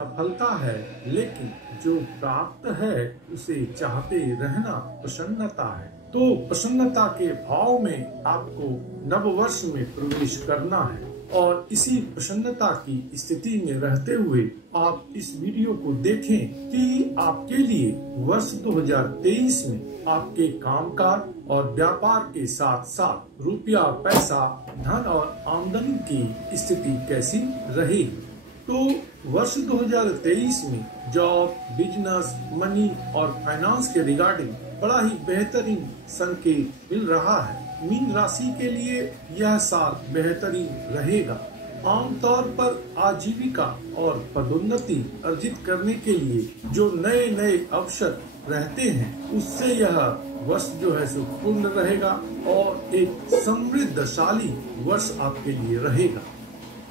सफलता है, लेकिन जो प्राप्त है उसे चाहते रहना प्रसन्नता है। तो प्रसन्नता के भाव में आपको नववर्ष में प्रवेश करना है और इसी प्रसन्नता की स्थिति में रहते हुए आप इस वीडियो को देखें कि आपके लिए वर्ष 2023 में आपके कामकाज और व्यापार के साथ साथ रुपया, पैसा, धन और आमदनी की स्थिति कैसी रहेगी। तो वर्ष 2023 में जॉब, बिजनेस, मनी और फाइनेंस के रिगार्डिंग बड़ा ही बेहतरीन संकेत मिल रहा है। मीन राशि के लिए यह साल बेहतरीन रहेगा। आमतौर पर आजीविका और पदोन्नति अर्जित करने के लिए जो नए नए अवसर रहते हैं, उससे यह वर्ष जो है सो पूर्ण रहेगा और एक समृद्धशाली वर्ष आपके लिए रहेगा।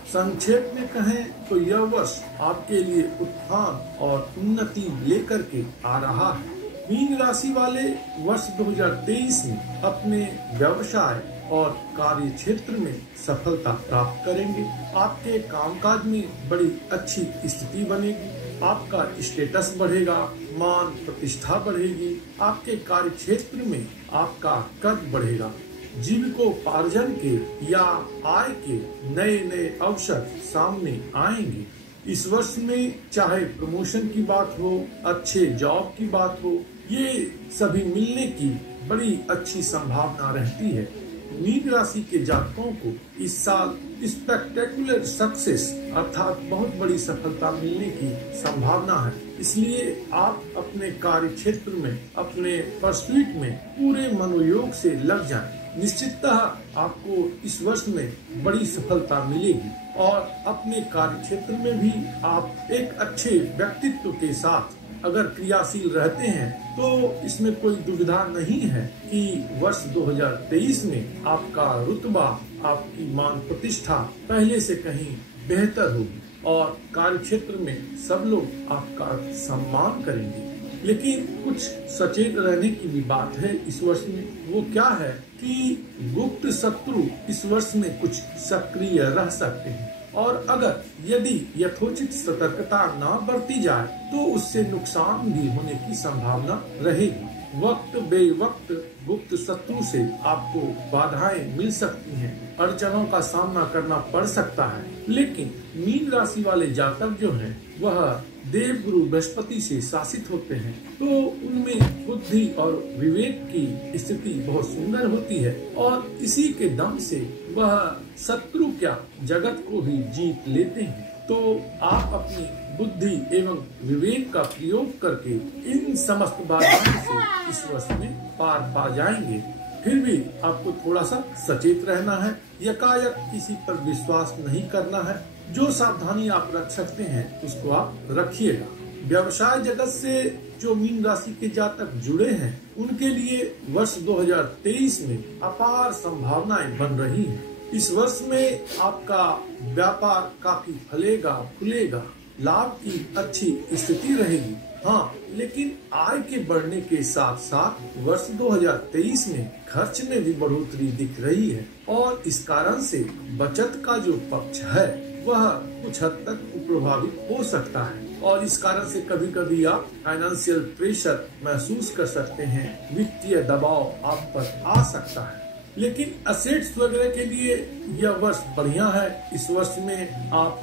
संक्षेप में कहें तो यह वर्ष आपके लिए उत्थान और उन्नति लेकर के आ रहा है। मीन राशि वाले वर्ष 2023 में अपने व्यवसाय और कार्य क्षेत्र में सफलता प्राप्त करेंगे। आपके कामकाज में बड़ी अच्छी स्थिति बनेगी, आपका स्टेटस बढ़ेगा, मान प्रतिष्ठा बढ़ेगी, आपके कार्य क्षेत्र में आपका कद बढ़ेगा। जीविकोपार्जन के या आय के नए नए अवसर सामने आएंगे। इस वर्ष में चाहे प्रमोशन की बात हो, अच्छे जॉब की बात हो, ये सभी मिलने की बड़ी अच्छी संभावना रहती है। मीन राशि के जातकों को इस साल स्पेक्टेकुलर सक्सेस अर्थात बहुत बड़ी सफलता मिलने की संभावना है। इसलिए आप अपने कार्य क्षेत्र में, अपने परस्यूट में पूरे मनोयोग से लग जाएं। निश्चिततः आपको इस वर्ष में बड़ी सफलता मिलेगी और अपने कार्य क्षेत्र में भी आप एक अच्छे व्यक्तित्व के साथ अगर क्रियाशील रहते हैं तो इसमें कोई दुविधा नहीं है कि वर्ष 2023 में आपका रुतबा, आपकी मान प्रतिष्ठा पहले से कहीं बेहतर होगी और कार्य क्षेत्र में सब लोग आपका सम्मान करेंगे। लेकिन कुछ सचेत रहने की भी बात है इस वर्ष में। वो क्या है कि गुप्त शत्रु इस वर्ष में कुछ सक्रिय रह सकते हैं और अगर यदि यथोचित सतर्कता न बरती जाए तो उससे नुकसान भी होने की संभावना रहेगी। वक्त बेवक्त गुप्त शत्रु से आपको बाधाएं मिल सकती हैं, अड़चनों का सामना करना पड़ सकता है। लेकिन मीन राशि वाले जातक जो हैं वह देवगुरु बृहस्पति से शासित होते हैं, तो उनमें बुद्धि और विवेक की स्थिति बहुत सुंदर होती है और इसी के दम से वह शत्रु क्या जगत को भी जीत लेते हैं। तो आप अपनी बुद्धि एवं विवेक का प्रयोग करके इन समस्त बाधाओं से इस वर्ष में पार पा जाएंगे। फिर भी आपको थोड़ा सा सचेत रहना है, यकायक किसी पर विश्वास नहीं करना है। जो सावधानी आप रख सकते हैं उसको आप रखिएगा। व्यवसाय जगत से जो मीन राशि के जातक जुड़े हैं उनके लिए वर्ष 2023 में अपार संभावनाएं बन रही हैं। इस वर्ष में आपका व्यापार काफी फलेगा फूलेगा, लाभ की अच्छी स्थिति रहेगी। हाँ, लेकिन आय के बढ़ने के साथ साथ वर्ष 2023 में खर्च में भी बढ़ोतरी दिख रही है और इस कारण से बचत का जो पक्ष है वह कुछ हद तक प्रभावित हो सकता है और इस कारण से कभी कभी आप फाइनेंशियल प्रेशर महसूस कर सकते हैं, वित्तीय दबाव आप पर आ सकता है। लेकिन असेट्स वगैरह के लिए यह वर्ष बढ़िया है। इस वर्ष में आप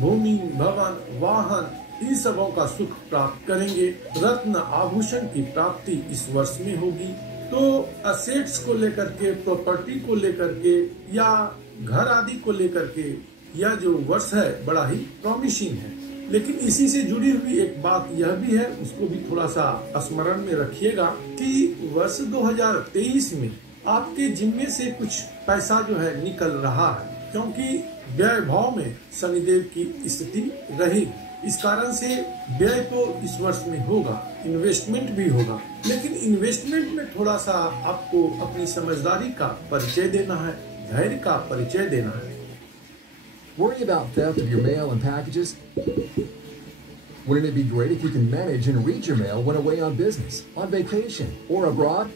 भूमि, भवन, वाहन इन सबों का सुख प्राप्त करेंगे। रत्न आभूषण की प्राप्ति इस वर्ष में होगी। तो असेट्स को लेकर के, प्रॉपर्टी को लेकर के या घर आदि को लेकर के यह जो वर्ष है बड़ा ही प्रॉमिसिंग है। लेकिन इसी से जुड़ी हुई एक बात यह भी है, उसको भी थोड़ा सा स्मरण में रखिएगा कि वर्ष 2023 में आपके जिम्मे से कुछ पैसा जो है निकल रहा है, क्योंकि व्यय भाव में शनिदेव की स्थिति रहेगी। इस कारण से व्यय तो इस वर्ष में होगा, इन्वेस्टमेंट भी होगा, लेकिन इन्वेस्टमेंट में थोड़ा सा आपको अपनी समझदारी का परिचय देना है, धैर्य का परिचय देना है। Worry about theft of your mail and packages? Wouldn't it be great if you can manage and read your mail when away on business, on vacation, or abroad?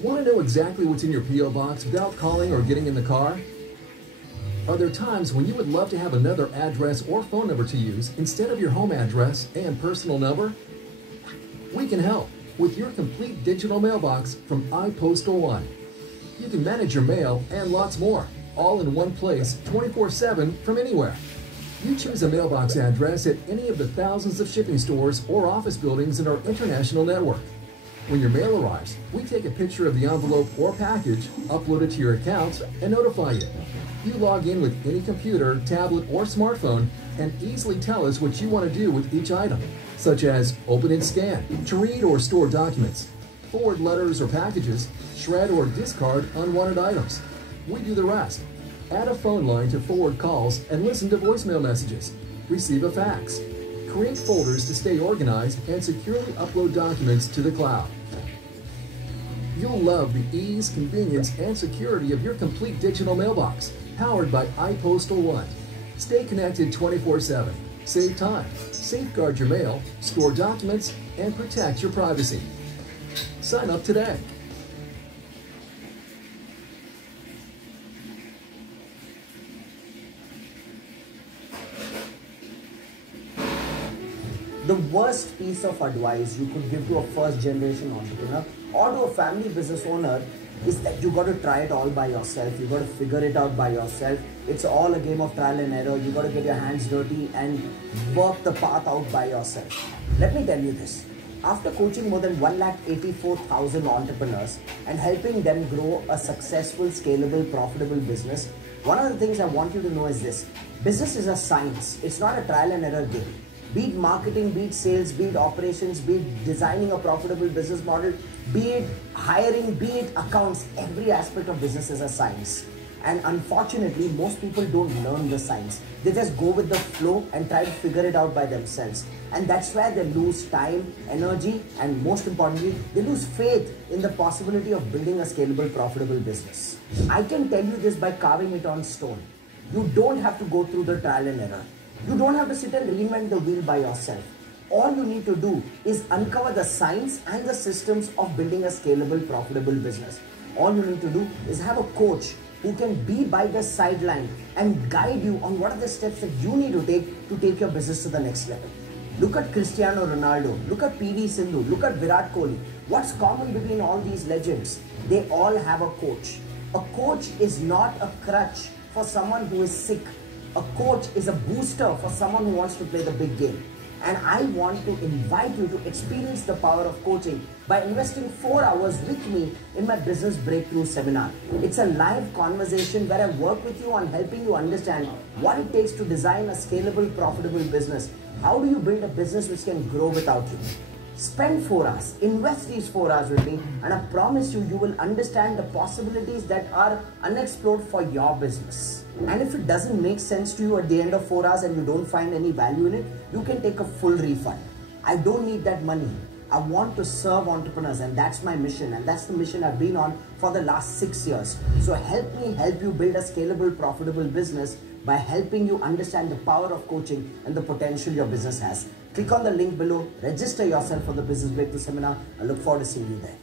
Want to know exactly what's in your P.O. box without calling or getting in the car? Are there times when you would love to have another address or phone number to use instead of your home address and personal number? We can help with your complete digital mailbox from iPostal One. You can manage your mail and lots more, all in one place 24/7 from anywhere. You choose a mailbox address at any of the thousands of shipping stores or office buildings in our international network. When your mail arrives, we take a picture of the envelope or package, upload it to your account, and notify you. You log in with any computer, tablet, or smartphone and easily tell us what you want to do with each item, such as open and scan, to read or store documents, forward letters or packages, shred or discard unwanted items. We do the rest. Add a phone line to forward calls and listen to voicemail messages. Receive a fax. Create folders to stay organized and securely upload documents to the cloud. You'll love the ease, convenience, and security of your complete digital mailbox, powered by iPostal One. Stay connected 24/7. Save time, safeguard your mail, store documents, and protect your privacy. Sign up today. The worst piece of advice you could give to a first generation entrepreneur or to a family business owner is that you got to try it all by yourself. You got to figure it out by yourself. It's all a game of trial and error. You got to get your hands dirty and work the path out by yourself. Let me tell you this. After coaching more than 184,000 entrepreneurs and helping them grow a successful, scalable, profitable business, one of the things I want you to know is this. Business is a science. It's not a trial and error game. Be it marketing, be it sales, be it operations, be it designing a profitable business model, be it hiring, be it accounts, every aspect of business is a science. And unfortunately, most people don't learn the science. They just go with the flow and try to figure it out by themselves. And that's where they lose time, energy, and most importantly, they lose faith in the possibility of building a scalable, profitable business. I can tell you this by carving it on stone. You don't have to go through the trial and error. You don't have to sit and reinvent the wheel by yourself. All you need to do is uncover the science and the systems of building a scalable, profitable business. All you need to do is have a coach who can be by the sideline and guide you on what are the steps that you need to take your business to the next level. Look at Cristiano Ronaldo, look at PV Sindhu, look at Virat Kohli. What's common between all these legends? They all have a coach. A coach is not a crutch for someone who is sick. A coach is a booster for someone who wants to play the big game. And I want to invite you to experience the power of coaching by investing 4 hours with me in my Business Breakthrough Seminar. It's a live conversation where I work with you on helping you understand what it takes to design a scalable, profitable business. How do you build a business which can grow without you? Spend 4 hours, invest these 4 hours with me, and I promise you, you will understand the possibilities that are unexplored for your business. And if it doesn't make sense to you at the end of 4 hours and you don't find any value in it, you can take a full refund. I don't need that money. I want to serve entrepreneurs, and that's my mission, and that's the mission I've been on for the last 6 years. So help me help you build a scalable, profitable business by helping you understand the power of coaching and the potential your business has. Click on the link below, register yourself for the Business Breakthrough Seminar. I look forward to seeing you there.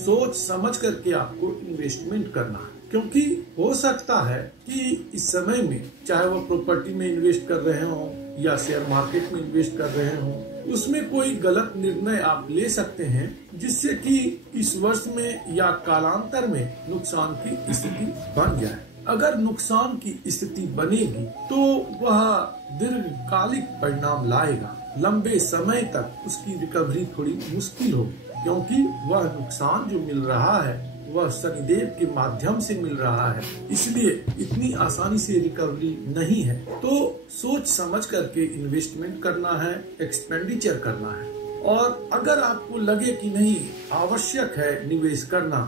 सोच समझ करके आपको investment करना है, क्योंकि हो सकता है कि इस समय में चाहे वो प्रॉपर्टी में इन्वेस्ट कर रहे हो या शेयर मार्केट में इन्वेस्ट कर रहे हो, उसमें कोई गलत निर्णय आप ले सकते हैं जिससे कि इस वर्ष में या कालांतर में नुकसान की स्थिति बन जाए। अगर नुकसान की स्थिति बनेगी तो वह दीर्घकालिक परिणाम लाएगा। लंबे समय तक उसकी रिकवरी थोड़ी मुश्किल होगी, क्योंकि वह नुकसान जो मिल रहा है वह शनिदेव के माध्यम से मिल रहा है, इसलिए इतनी आसानी से रिकवरी नहीं है। तो सोच समझ करके इन्वेस्टमेंट करना है, एक्सपेंडिचर करना है। और अगर आपको लगे कि नहीं आवश्यक है निवेश करना,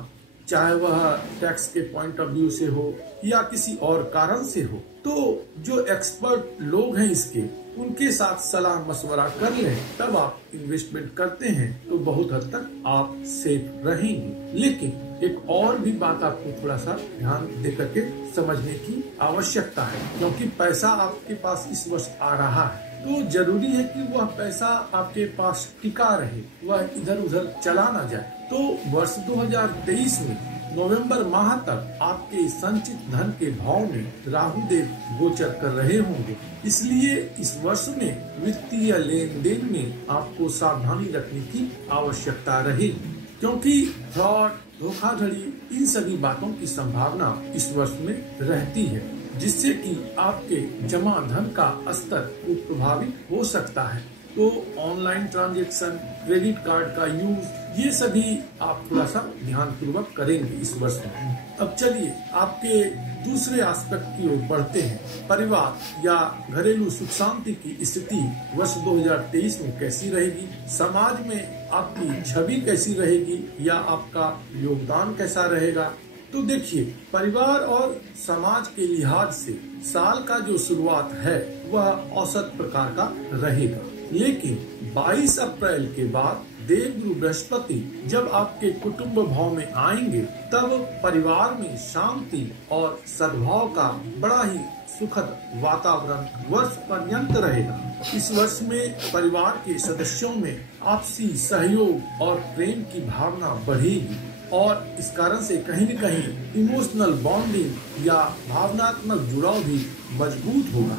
चाहे वह टैक्स के पॉइंट ऑफ व्यू से हो या किसी और कारण से हो, तो जो एक्सपर्ट लोग हैं इसके, उनके साथ सलाह मशवरा कर लें, तब आप इन्वेस्टमेंट करते हैं तो बहुत हद तक आप सेफ रहेंगे। लेकिन एक और भी बात आपको थोड़ा सा ध्यान दे करके समझने की आवश्यकता है, क्योंकि पैसा आपके पास इस वर्ष आ रहा है, तो जरूरी है कि वह पैसा आपके पास टिका रहे, वह इधर उधर चला ना जाए। तो वर्ष 2023 में नवंबर माह तक आपके संचित धन के भाव में राहु देव गोचर कर रहे होंगे, इसलिए इस वर्ष में वित्तीय लेन देन में आपको सावधानी रखने की आवश्यकता रहेगी, क्योंकि फ्रॉड, धोखाधड़ी, इन सभी बातों की संभावना इस वर्ष में रहती है, जिससे कि आपके जमा धन का स्तर को प्रभावित हो सकता है। तो ऑनलाइन ट्रांजैक्शन, क्रेडिट कार्ड का यूज, ये सभी आप थोड़ा सा ध्यान पूर्वक करेंगे इस वर्ष में। अब चलिए आपके दूसरे एस्पेक्ट की ओर बढ़ते हैं। परिवार या घरेलू सुख शांति की स्थिति वर्ष 2023 में कैसी रहेगी? समाज में आपकी छवि कैसी रहेगी या आपका योगदान कैसा रहेगा? तो देखिए, परिवार और समाज के लिहाज से साल का जो शुरुआत है वह औसत प्रकार का रहेगा, लेकिन 22 अप्रैल के बाद देवगुरु बृहस्पति जब आपके कुटुंब भाव में आएंगे, तब परिवार में शांति और सद्भाव का बड़ा ही सुखद वातावरण वर्ष पर्यंत रहेगा। इस वर्ष में परिवार के सदस्यों में आपसी सहयोग और प्रेम की भावना बढ़ेगी और इस कारण से कहीं न कहीं इमोशनल बॉन्डिंग या भावनात्मक जुड़ाव भी मजबूत होगा।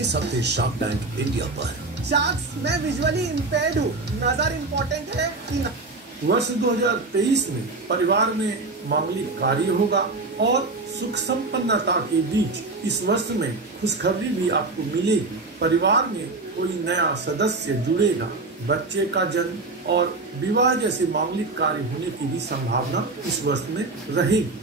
इस हफ्ते शार्क टैंक इंडिया पर शार्क्स, मैं विजुअली इम्पेयर्ड हूँ, नजर इम्पोर्टेंट है कि ना? वर्ष 2023 में परिवार में मामूली कार्य होगा और सुख संपन्नता के बीच इस वर्ष में खुशखबरी भी आपको मिलेगी। परिवार में कोई नया सदस्य जुड़ेगा, बच्चे का जन्म और विवाह जैसे मामूली कार्य होने की भी संभावना इस वर्ष में रहेगी।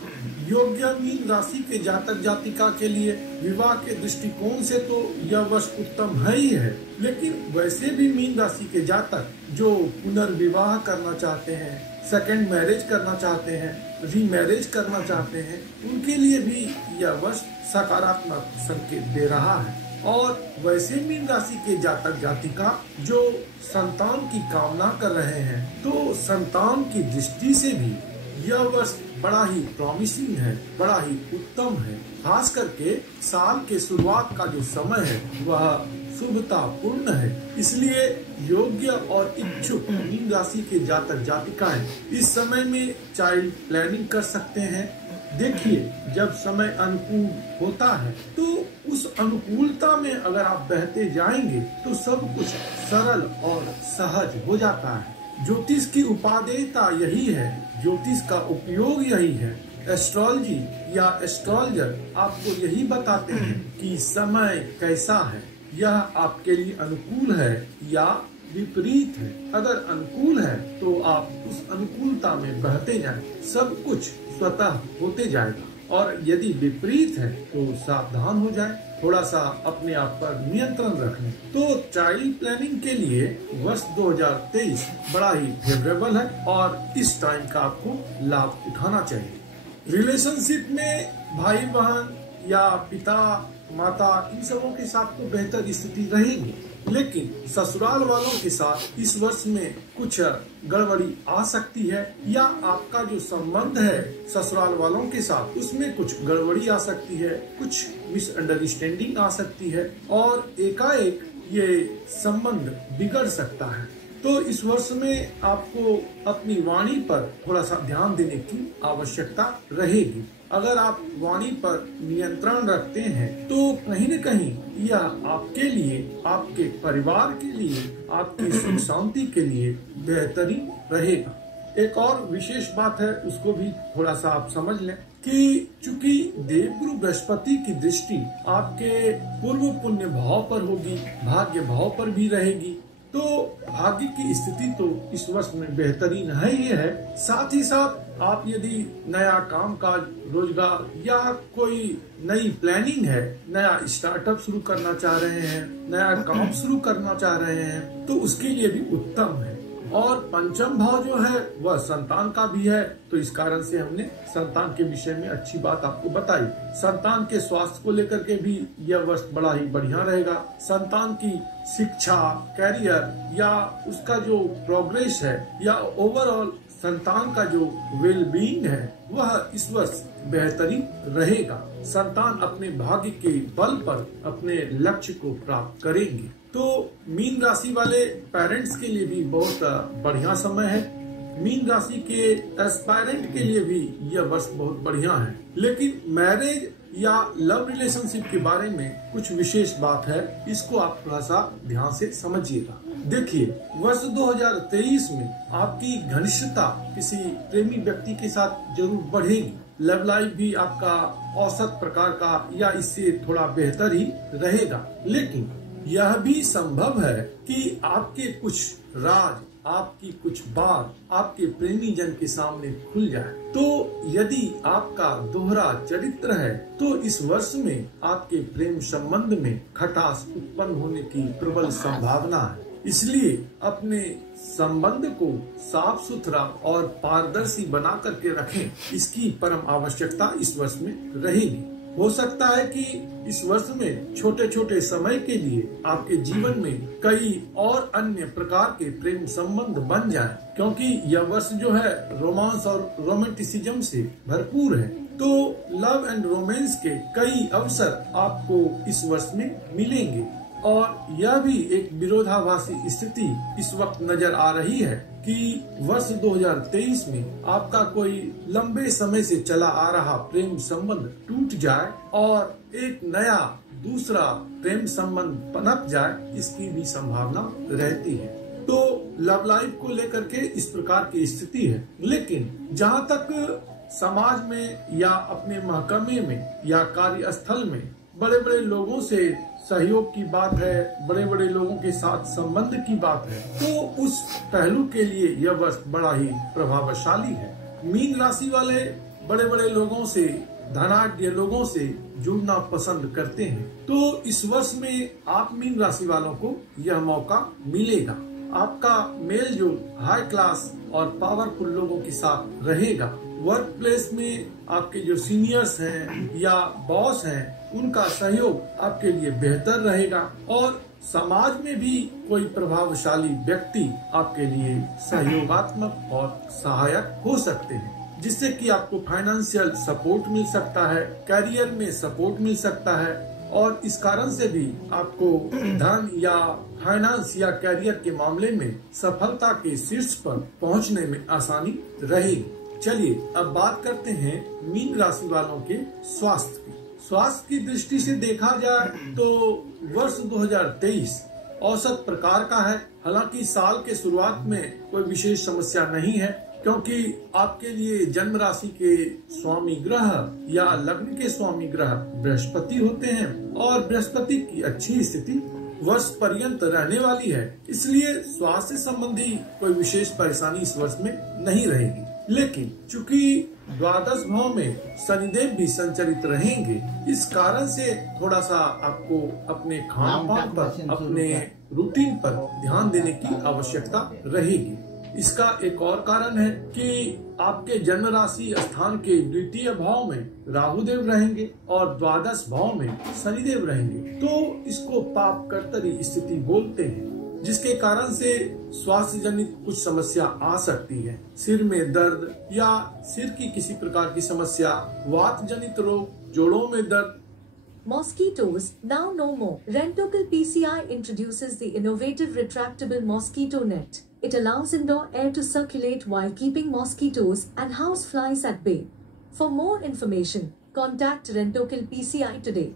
योग्य मीन राशि के जातक जातिका के लिए विवाह के दृष्टिकोण से तो यह वर्ष उत्तम है ही है, लेकिन वैसे भी मीन राशि के जातक जो पुनर्विवाह करना चाहते हैं, सेकंड मैरिज करना चाहते हैं, रीमैरिज करना चाहते हैं, उनके लिए भी यह वर्ष सकारात्मक संकेत दे रहा है। और वैसे मीन राशि के जातक जातिका जो संतान की कामना कर रहे हैं, तो संतान की दृष्टि से भी यह वर्ष बड़ा ही प्रॉमिसिंग है, बड़ा ही उत्तम है। खास करके साल के शुरुआत का जो समय है वह शुभता पूर्ण है, इसलिए योग्य और इच्छुक मीन राशि के जातक जातिकाएं इस समय में चाइल्ड प्लानिंग कर सकते हैं। देखिए, जब समय अनुकूल होता है तो उस अनुकूलता में अगर आप बहते जाएंगे तो सब कुछ सरल और सहज हो जाता है। ज्योतिष की उपादेयता यही है, ज्योतिष का उपयोग यही है। एस्ट्रोलॉजी या एस्ट्रोलॉजर आपको यही बताते हैं कि समय कैसा है, यह आपके लिए अनुकूल है या विपरीत है। अगर अनुकूल है तो आप उस अनुकूलता में बहते जाएं, सब कुछ स्वतः होते जाएगा, और यदि विपरीत है तो सावधान हो जाएं, थोड़ा सा अपने आप पर नियंत्रण रखें। तो चाइल्ड प्लानिंग के लिए वर्ष 2023 बड़ा ही फेवरेबल है और इस टाइम का आपको लाभ उठाना चाहिए। रिलेशनशिप में भाई बहन या पिता माता, इन सबों के साथ तो बेहतर स्थिति रहेगी, लेकिन ससुराल वालों के साथ इस वर्ष में कुछ गड़बड़ी आ सकती है, या आपका जो संबंध है ससुराल वालों के साथ उसमें कुछ गड़बड़ी आ सकती है, कुछ मिसअंडरस्टैंडिंग आ सकती है और एकाएक ये संबंध बिगड़ सकता है। तो इस वर्ष में आपको अपनी वाणी पर थोड़ा सा ध्यान देने की आवश्यकता रहेगी। अगर आप वाणी पर नियंत्रण रखते हैं तो कहीं न कहीं यह आपके लिए, आपके परिवार के लिए, आपकी सुख शांति के लिए बेहतरीन रहेगा। एक और विशेष बात है, उसको भी थोड़ा सा आप समझ लें कि चूंकि देवगुरु बृहस्पति की दृष्टि आपके पूर्व पुण्य भाव पर होगी, भाग्य भाव पर भी रहेगी, तो भाग्य की स्थिति तो इस वर्ष में बेहतरीन है ही है। साथ ही साथ आप यदि नया काम काज, रोजगार या कोई नई प्लानिंग है, नया स्टार्टअप शुरू करना चाह रहे हैं, नया काम शुरू करना चाह रहे हैं, तो उसके लिए भी उत्तम है। और पंचम भाव जो है वह संतान का भी है, तो इस कारण से हमने संतान के विषय में अच्छी बात आपको बताई। संतान के स्वास्थ्य को लेकर के भी यह वर्ष बड़ा ही बढ़िया रहेगा। संतान की शिक्षा, कैरियर या उसका जो प्रोग्रेस है या ओवरऑल संतान का जो वेल बीइंग है वह इस वर्ष बेहतरीन रहेगा। संतान अपने भाग्य के बल पर अपने लक्ष्य को प्राप्त करेंगे। तो मीन राशि वाले पेरेंट्स के लिए भी बहुत बढ़िया समय है। मीन राशि के एस्पायरेंट के लिए भी यह वर्ष बहुत बढ़िया है। लेकिन मैरिज या लव रिलेशनशिप के बारे में कुछ विशेष बात है, इसको आप थोड़ा सा ध्यान से समझिएगा। देखिए, वर्ष 2023 में आपकी घनिष्ठता किसी प्रेमी व्यक्ति के साथ जरूर बढ़ेगी। लव लाइफ भी आपका औसत प्रकार का या इससे थोड़ा बेहतर ही रहेगा। लेकिन यह भी संभव है कि आपके कुछ राज, आपकी कुछ बात आपके प्रेमी जन के सामने खुल जाए। तो यदि आपका दोहरा चरित्र है तो इस वर्ष में आपके प्रेम संबंध में खटास उत्पन्न होने की प्रबल संभावना है। इसलिए अपने संबंध को साफ सुथरा और पारदर्शी बना करके रखें, इसकी परम आवश्यकता इस वर्ष में रहेगी। हो सकता है कि इस वर्ष में छोटे छोटे समय के लिए आपके जीवन में कई और अन्य प्रकार के प्रेम संबंध बन जाएं, क्योंकि यह वर्ष जो है रोमांस और रोमांटिसिज्म से भरपूर है। तो लव एंड रोमांस के कई अवसर आपको इस वर्ष में मिलेंगे। और यह भी एक विरोधाभासी स्थिति इस वक्त नजर आ रही है कि वर्ष 2023 में आपका कोई लंबे समय से चला आ रहा प्रेम संबंध टूट जाए और एक नया दूसरा प्रेम संबंध पनप जाए, इसकी भी संभावना रहती है। तो लव लाइफ को लेकर के इस प्रकार की स्थिति है। लेकिन जहाँ तक समाज में या अपने महकमे में या कार्यस्थल में बड़े बड़े लोगों से सहयोग की बात है, बड़े बड़े लोगों के साथ संबंध की बात है, तो उस पहलू के लिए यह वर्ष बड़ा ही प्रभावशाली है। मीन राशि वाले बड़े बड़े लोगों से, धनाढ्य लोगों से जुड़ना पसंद करते हैं। तो इस वर्ष में आप मीन राशि वालों को यह मौका मिलेगा। आपका मेल जोल हाई क्लास और पावरफुल लोगों के साथ रहेगा। वर्क प्लेस में आपके जो सीनियर्स हैं या बॉस हैं, उनका सहयोग आपके लिए बेहतर रहेगा। और समाज में भी कोई प्रभावशाली व्यक्ति आपके लिए सहयोगात्मक और सहायक हो सकते हैं, जिससे कि आपको फाइनेंशियल सपोर्ट मिल सकता है, करियर में सपोर्ट मिल सकता है और इस कारण से भी आपको धन या फाइनेंस या करियर के मामले में सफलता के शीर्ष पर पहुंचने में आसानी रहेगी। चलिए अब बात करते हैं मीन राशि वालों के स्वास्थ्य की। स्वास्थ्य की दृष्टि से देखा जाए तो वर्ष 2023 औसत प्रकार का है। हालांकि साल के शुरुआत में कोई विशेष समस्या नहीं है, क्योंकि आपके लिए जन्म राशि के स्वामी ग्रह या लग्न के स्वामी ग्रह बृहस्पति होते हैं और बृहस्पति की अच्छी स्थिति वर्ष पर्यंत रहने वाली है। इसलिए स्वास्थ्य संबंधी कोई विशेष परेशानी इस वर्ष में नहीं रहेगी। लेकिन चूंकि द्वादश भाव में शनिदेव भी संचरित रहेंगे, इस कारण से थोड़ा सा आपको अपने खान पान पर, अपने रूटीन पर ध्यान देने की आवश्यकता रहेगी। इसका एक और कारण है कि आपके जन्म राशि स्थान के द्वितीय भाव में राहु देव रहेंगे और द्वादश भाव में शनिदेव रहेंगे। तो इसको पाप कर्तरी स्थिति बोलते हैं, जिसके कारण से स्वास्थ्य जनित कुछ समस्या आ सकती है। सिर में दर्द या सिर की किसी प्रकार की समस्या, वात जनित रोग, जोड़ों में दर्द। Mosquitoes, now no more. Rentocal PCI introduces the innovative retractable mosquito net. It allows indoor air to circulate while keeping mosquitoes and house flies at bay. For more information, contact Rentocal PCI today.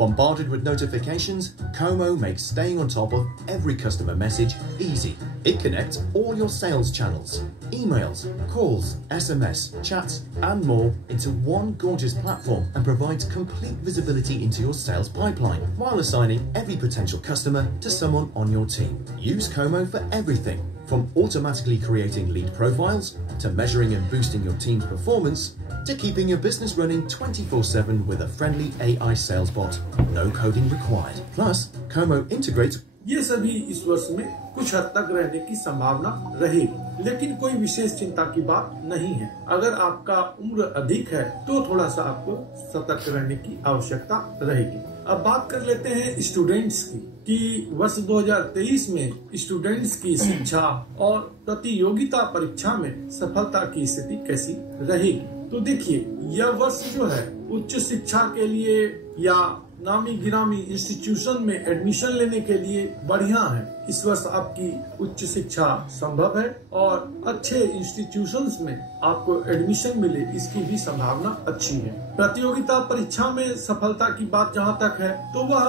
Bombarded with notifications, Como makes staying on top of every customer message easy. It connects all your sales channels, emails, calls, SMS, chats, and more into one gorgeous platform and provides complete visibility into your sales pipeline while assigning every potential customer to someone on your team. Use Como for everything, from automatically creating lead profiles to measuring and boosting your team's performance to keeping your business running 24/7 with a friendly AI sales bot. No coding required. Plus, Como integrates. ये सभी इस वर्ष में कुछ हद तक रहने की संभावना रहेगी, लेकिन कोई विशेष चिंता की बात नहीं है। अगर आपका उम्र अधिक है तो थोड़ा सा आपको सतर्क रहने की आवश्यकता रहेगी। अब बात कर लेते हैं स्टूडेंट्स की कि वर्ष 2023 में स्टूडेंट्स की शिक्षा और प्रतियोगिता परीक्षा में सफलता की स्थिति कैसी रहेगी। तो देखिए, यह वर्ष जो है उच्च शिक्षा के लिए या नामी गिरामी इंस्टीट्यूशन में एडमिशन लेने के लिए बढ़िया है। इस वर्ष आपकी उच्च शिक्षा संभव है और अच्छे इंस्टीट्यूशंस में आपको एडमिशन मिले, इसकी भी संभावना अच्छी है। प्रतियोगिता परीक्षा में सफलता की बात जहां तक है तो वह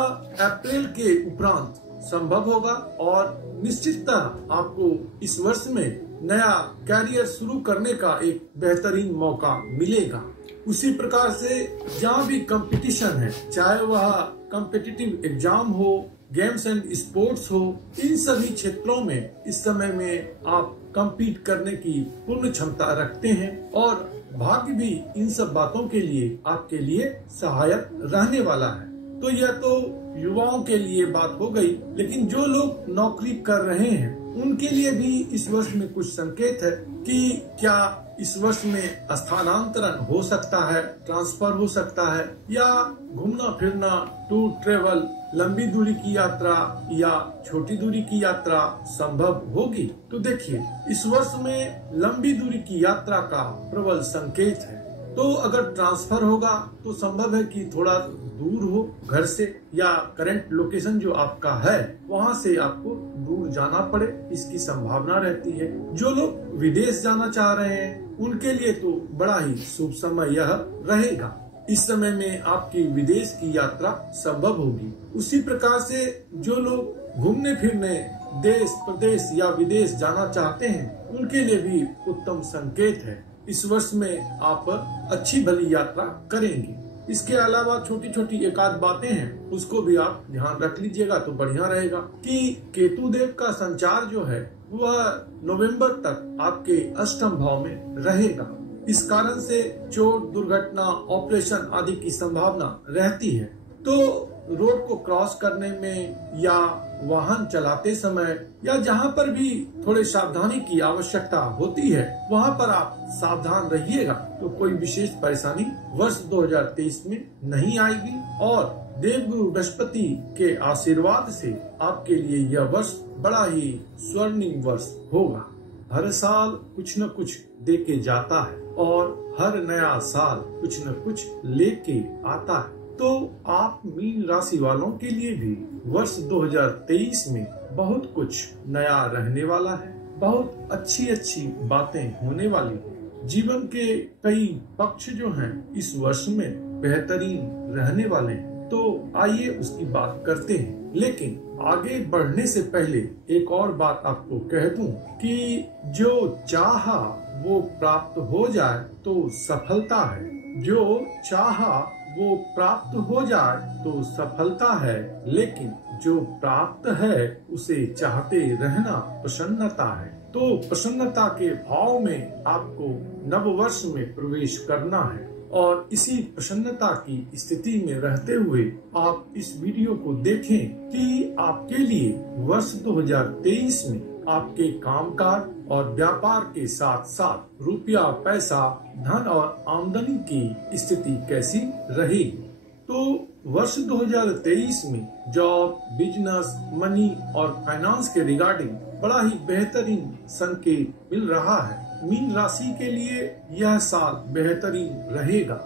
अप्रैल के उपरांत संभव होगा और निश्चिततः आपको इस वर्ष में नया कैरियर शुरू करने का एक बेहतरीन मौका मिलेगा। उसी प्रकार से जहाँ भी कंपटीशन है, चाहे वह कॉम्पिटिटिव एग्जाम हो, गेम्स एंड स्पोर्ट्स हो, इन सभी क्षेत्रों में इस समय में आप compete करने की पूर्ण क्षमता रखते हैं और भाग्य भी इन सब बातों के लिए आपके लिए सहायक रहने वाला है। तो यह तो युवाओं के लिए बात हो गई, लेकिन जो लोग नौकरी कर रहे हैं उनके लिए भी इस वर्ष में कुछ संकेत है कि क्या इस वर्ष में स्थानांतरण हो सकता है, ट्रांसफर हो सकता है, या घूमना फिरना, टूर ट्रेवल, लंबी दूरी की यात्रा या छोटी दूरी की यात्रा संभव होगी। तो देखिए, इस वर्ष में लंबी दूरी की यात्रा का प्रबल संकेत है। तो अगर ट्रांसफर होगा तो संभव है कि थोड़ा दूर हो घर से, या करंट लोकेशन जो आपका है वहां से आपको दूर जाना पड़े, इसकी संभावना रहती है। जो लोग विदेश जाना चाह रहे हैं उनके लिए तो बड़ा ही शुभ समय यह रहेगा। इस समय में आपकी विदेश की यात्रा संभव होगी। उसी प्रकार से जो लोग घूमने फिरने देश प्रदेश या विदेश जाना चाहते हैं उनके लिए भी उत्तम संकेत है। इस वर्ष में आप अच्छी भली यात्रा करेंगे। इसके अलावा छोटी छोटी एक आध बातें हैं, उसको भी आप ध्यान रख लीजिएगा तो बढ़िया रहेगा कि केतु देव का संचार जो है वह नवंबर तक आपके अष्टम भाव में रहेगा। इस कारण से चोट, दुर्घटना, ऑपरेशन आदि की संभावना रहती है। तो रोड को क्रॉस करने में या वाहन चलाते समय या जहाँ पर भी थोड़े सावधानी की आवश्यकता होती है वहाँ पर आप सावधान रहिएगा, तो कोई विशेष परेशानी वर्ष 2023 में नहीं आएगी और देवगुरु बृहस्पति के आशीर्वाद से आपके लिए यह वर्ष बड़ा ही स्वर्णिम वर्ष होगा। हर साल कुछ न कुछ दे के जाता है और हर नया साल कुछ न कुछ लेके आता है। तो आप मीन राशि वालों के लिए भी वर्ष 2023 में बहुत कुछ नया रहने वाला है। बहुत अच्छी अच्छी बातें होने वाली हैं। जीवन के कई पक्ष जो हैं इस वर्ष में बेहतरीन रहने वाले हैं। तो आइए उसकी बात करते हैं, लेकिन आगे बढ़ने से पहले एक और बात आपको कह दूं कि जो चाहा वो प्राप्त हो जाए तो सफलता है। जो चाहा वो प्राप्त हो जाए तो सफलता है, लेकिन जो प्राप्त है उसे चाहते रहना प्रसन्नता है। तो प्रसन्नता के भाव में आपको नववर्ष में प्रवेश करना है और इसी प्रसन्नता की स्थिति में रहते हुए आप इस वीडियो को देखें कि आपके लिए वर्ष 2023 में आपके कामकाज और व्यापार के साथ साथ रुपया, पैसा, धन और आमदनी की स्थिति कैसी रहेगी। तो वर्ष 2023 में जॉब, बिजनेस, मनी और फाइनेंस के रिगार्डिंग बड़ा ही बेहतरीन संकेत मिल रहा है। मीन राशि के लिए यह साल बेहतरीन रहेगा।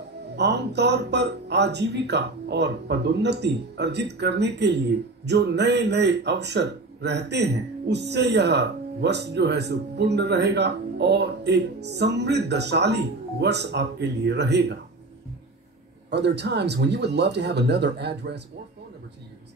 आमतौर पर आजीविका और पदोन्नति अर्जित करने के लिए जो नए नए अवसर रहते हैं उससे यह वर्ष जो है सो पूर्ण रहेगा और एक समृद्धशाली वर्ष आपके लिए रहेगा। Are there times when you would love to have another address or phone number to use?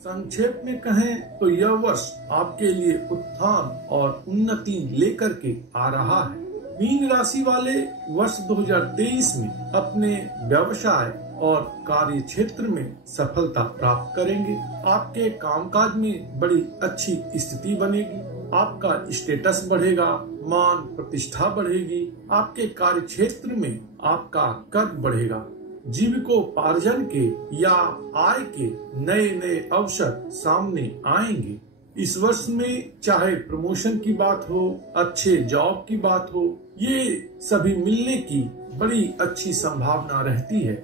संक्षेप में कहें तो यह वर्ष आपके लिए उत्थान और उन्नति लेकर के आ रहा है। मीन राशि वाले वर्ष 2023 में अपने व्यवसाय और कार्य क्षेत्र में सफलता प्राप्त करेंगे। आपके कामकाज में बड़ी अच्छी स्थिति बनेगी। आपका स्टेटस बढ़ेगा, मान प्रतिष्ठा बढ़ेगी। आपके कार्य क्षेत्र में आपका कद बढ़ेगा। जीविकोपार्जन के या आय के नए नए अवसर सामने आएंगे। इस वर्ष में चाहे प्रमोशन की बात हो, अच्छे जॉब की बात हो, ये सभी मिलने की बड़ी अच्छी संभावना रहती है।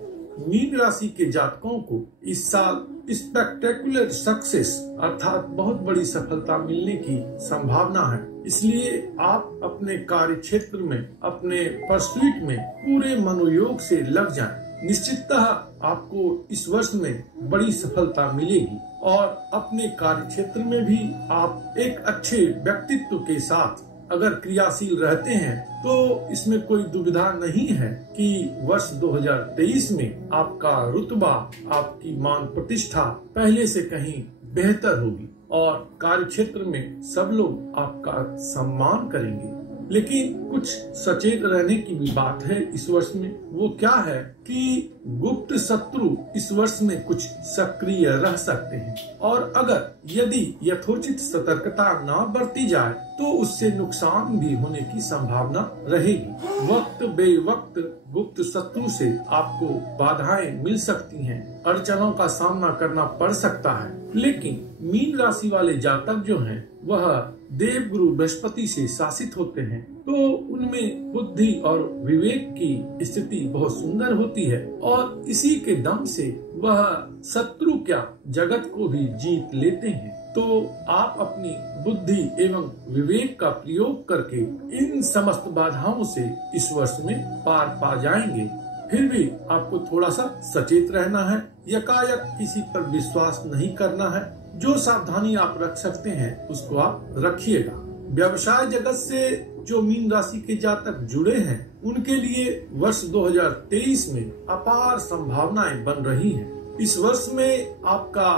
मीन राशि के जातकों को इस साल स्पेक्टेकुलर सक्सेस अर्थात बहुत बड़ी सफलता मिलने की संभावना है। इसलिए आप अपने कार्य क्षेत्र में, अपने परस्यूट में पूरे मनोयोग से लग जाएं। निश्चिततः आपको इस वर्ष में बड़ी सफलता मिलेगी और अपने कार्य क्षेत्र में भी आप एक अच्छे व्यक्तित्व के साथ अगर क्रियाशील रहते हैं तो इसमें कोई दुविधा नहीं है कि वर्ष 2023 में आपका रुतबा, आपकी मान प्रतिष्ठा पहले से कहीं बेहतर होगी और कार्य क्षेत्र में सब लोग आपका सम्मान करेंगे। लेकिन कुछ सचेत रहने की भी बात है इस वर्ष में। वो क्या है कि गुप्त शत्रु इस वर्ष में कुछ सक्रिय रह सकते हैं और अगर यदि यथोचित सतर्कता न बरती जाए तो उससे नुकसान भी होने की संभावना रहेगी। वक्त बेवक्त गुप्त शत्रु से आपको बाधाएं मिल सकती हैं, अड़चनों का सामना करना पड़ सकता है। लेकिन मीन राशि वाले जातक जो हैं वह देव गुरु बृहस्पति से शासित होते हैं, तो उनमें बुद्धि और विवेक की स्थिति बहुत सुंदर होती है और इसी के दम से वह शत्रु क्या जगत को भी जीत लेते हैं। तो आप अपनी बुद्धि एवं विवेक का प्रयोग करके इन समस्त बाधाओं से इस वर्ष में पार पा जाएंगे। फिर भी आपको थोड़ा सा सचेत रहना है, यकायक किसी पर विश्वास नहीं करना है। जो सावधानी आप रख सकते हैं उसको आप रखिएगा। व्यवसाय जगत से जो मीन राशि के जातक जुड़े हैं उनके लिए वर्ष 2023 में अपार संभावनाएं बन रही हैं। इस वर्ष में आपका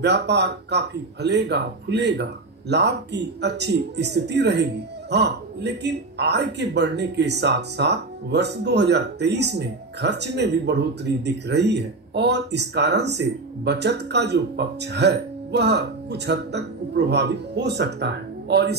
व्यापार काफी फलेगा फूलेगा, लाभ की अच्छी स्थिति रहेगी। हाँ, लेकिन आय के बढ़ने के साथ साथ वर्ष 2023 में खर्च में भी बढ़ोतरी दिख रही है और इस कारण से बचत का जो पक्ष है वह कुछ हद तक प्रभावित हो सकता है और